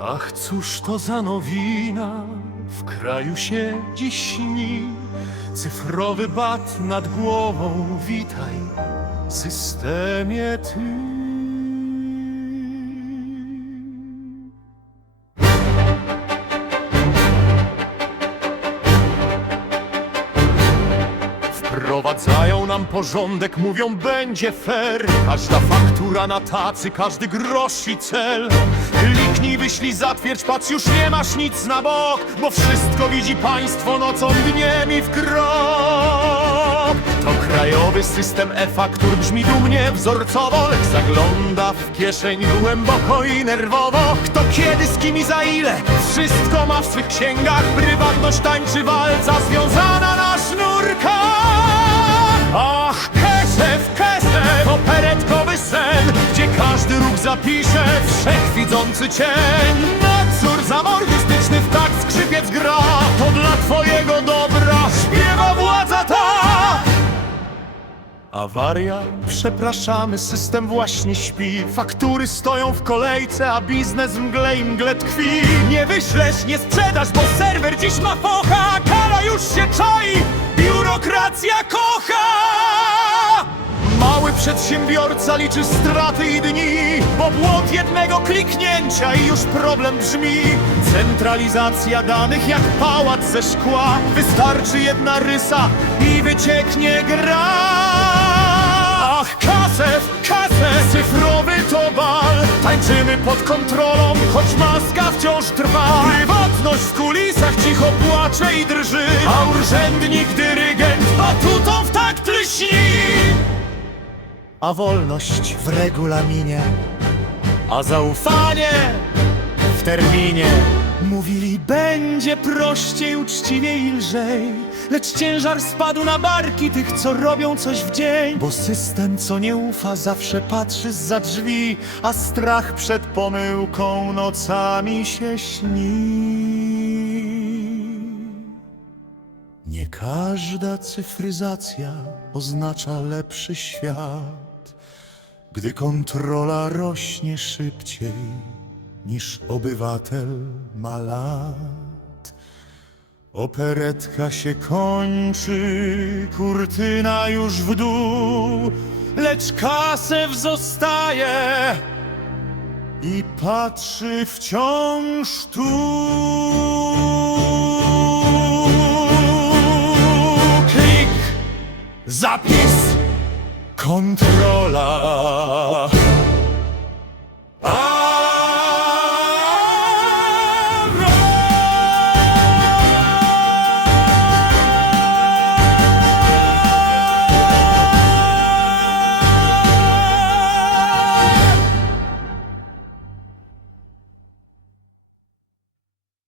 Ach, cóż to za nowina, w kraju się dziś śni. Cyfrowy bat nad głową, witaj, systemie ty. Wprowadzają nam porządek, mówią będzie fair Każda faktura na tacy, każdy grosz i cel. Kliknij, wyślij, zatwierdź, patrz, już nie masz nic na bok Bo wszystko widzi państwo nocą, dniem i w krok. To krajowy system e-faktur brzmi dumnie, wzorcowo Lecz zagląda w kieszeń głęboko i nerwowo. Kto kiedy, z kim i za ile, wszystko ma w swych księgach Prywatność tańczy walca, związana każdy ruch zapisze wszechwidzący cień. Nadzór zamordystyczny w takt skrzypiec gra. To dla twojego dobra śpiewa władza ta. Awaria? Przepraszamy, system właśnie śpi. Faktury stoją w kolejce, a biznes w mgle i mgle tkwi. Nie wyślesz, nie sprzedasz, bo serwer dziś ma focha przedsiębiorca liczy straty i dni Bo błąd jednego kliknięcia i już problem brzmi. Centralizacja danych jak pałac ze szkła. Wystarczy jedna rysa i wycieknie gra. Ach, kasew, kasew, cyfrowy to bal Tańczymy pod kontrolą, choć maska wciąż trwa. Prywatność w kulisach cicho płacze i drży. A urzędnik, dyrygent batutą w takt lśni a wolność w regulaminie, a zaufanie w terminie. Mówili, będzie prościej, uczciwiej i lżej, lecz ciężar spadł na barki tych, co robią coś w dzień. Bo system, co nie ufa, zawsze patrzy za drzwi, a strach przed pomyłką nocami się śni. Nie każda cyfryzacja oznacza lepszy świat, gdy kontrola rośnie szybciej niż obywatel ma lat. Operetka się kończy, kurtyna już w dół, lecz kasew zostaje i patrzy wciąż tu. Klik, zapis, kontrola.